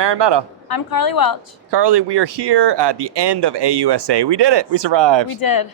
I'm Mehta. I'm Carley Welch. Carley, we are here at the end of AUSA. We did it. We survived. We did.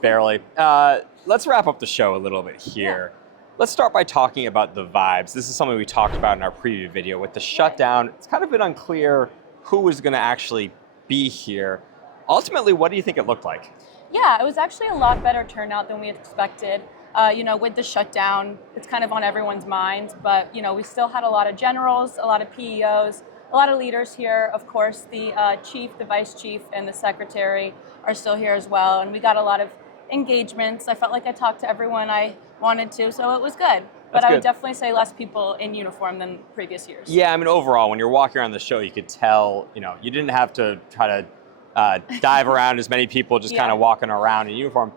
Barely. Let's wrap up the show a little bit here. Yeah. Let's start by talking about the vibes. This is something we talked about in our preview video. With the shutdown, it's kind of been unclear who was going to actually be here. Ultimately, what do you think it looked like? Yeah, it was actually a lot better turnout than we had expected. With the shutdown, it's kind of on everyone's mind, but we still had a lot of generals, a lot of PEOs, a lot of leaders here. Of course, the chief, the vice chief, and the secretary are still here as well, and we got a lot of engagements. I felt like I talked to everyone I wanted to, so it was good. But I would definitely say less people in uniform than previous years. Yeah, I mean, overall, when you're walking around the show, you could tell, you didn't have to try to dive around as many people just kind of walking around in uniform.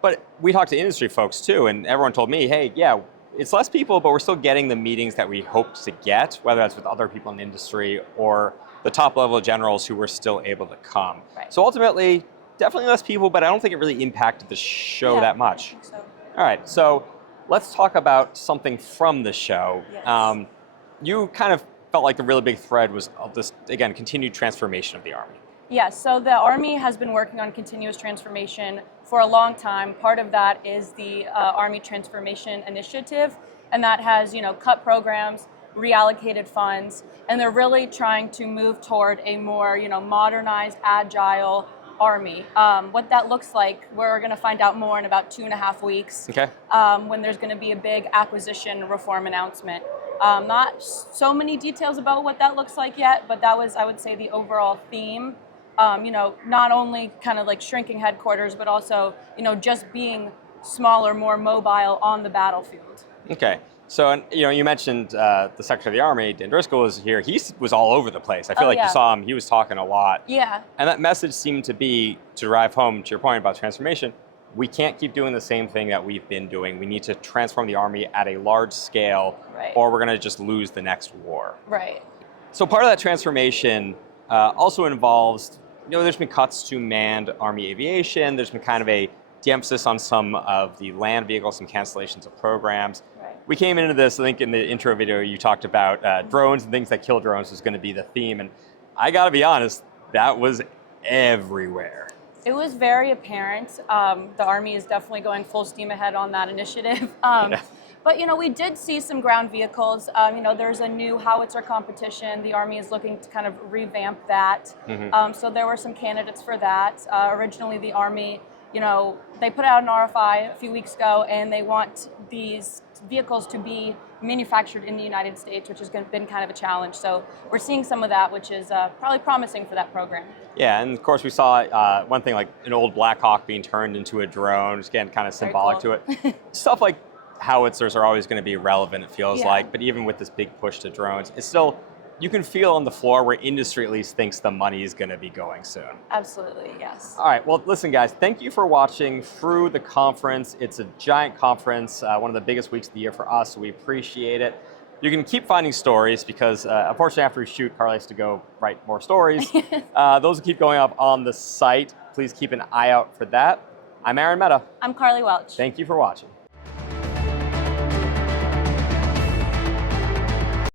But we talked to industry folks too, and everyone told me, hey, yeah, it's less people, but we're still getting the meetings that we hoped to get, whether that's with other people in the industry or the top level generals who were still able to come. Right. So ultimately, definitely less people, but I don't think it really impacted the show that much. I think so. All right, so let's talk about something from the show. Yes. You kind of felt like the really big thread was this, again, continued transformation of the Army. Yeah, so the Army has been working on continuous transformation for a long time. Part of that is the Army Transformation Initiative, and that has, cut programs, reallocated funds, and they're really trying to move toward a more, modernized, agile Army. What that looks like, we're going to find out more in about 2.5 weeks. Okay. When there's going to be a big acquisition reform announcement. Not so many details about what that looks like yet, but that was, I would say, the overall theme. Not only kind of like shrinking headquarters, but also, just being smaller, more mobile on the battlefield. Okay. So, you mentioned the Secretary of the Army, Dan Driscoll, was here. He was all over the place. I feel like you saw him. He was talking a lot. Yeah. And that message seemed to be, to drive home to your point about transformation, we can't keep doing the same thing that we've been doing. We need to transform the Army at a large scale, or we're going to just lose the next war. Right. So part of that transformation also involves, there's been cuts to manned Army aviation. There's been kind of a de-emphasis on some of the land vehicles, some cancellations of programs. Right. We came into this, I think in the intro video, you talked about drones and things that kill drones was going to be the theme. And I got to be honest, that was everywhere. It was very apparent. The Army is definitely going full steam ahead on that initiative. But, we did see some ground vehicles. There's a new howitzer competition. The Army is looking to kind of revamp that. Mm-hmm. So there were some candidates for that. Originally, the Army, they put out an RFI a few weeks ago, and they want these vehicles to be manufactured in the United States, which has been kind of a challenge. So we're seeing some of that, which is probably promising for that program. Yeah, and of course we saw one thing like an old Black Hawk being turned into a drone, just again, kind of symbolic to it. Stuff like howitzers are always going to be relevant, it feels like, but even with this big push to drones, it's still, you can feel on the floor where industry at least thinks the money is going to be going soon. Absolutely, yes. All right, well, listen guys, thank you for watching through the conference. It's a giant conference, one of the biggest weeks of the year for us, so we appreciate it. You can keep finding stories because unfortunately after we shoot, Carley has to go write more stories. Those will keep going up on the site. Please keep an eye out for that. I'm Mehta. I'm Carley Welch. Thank you for watching.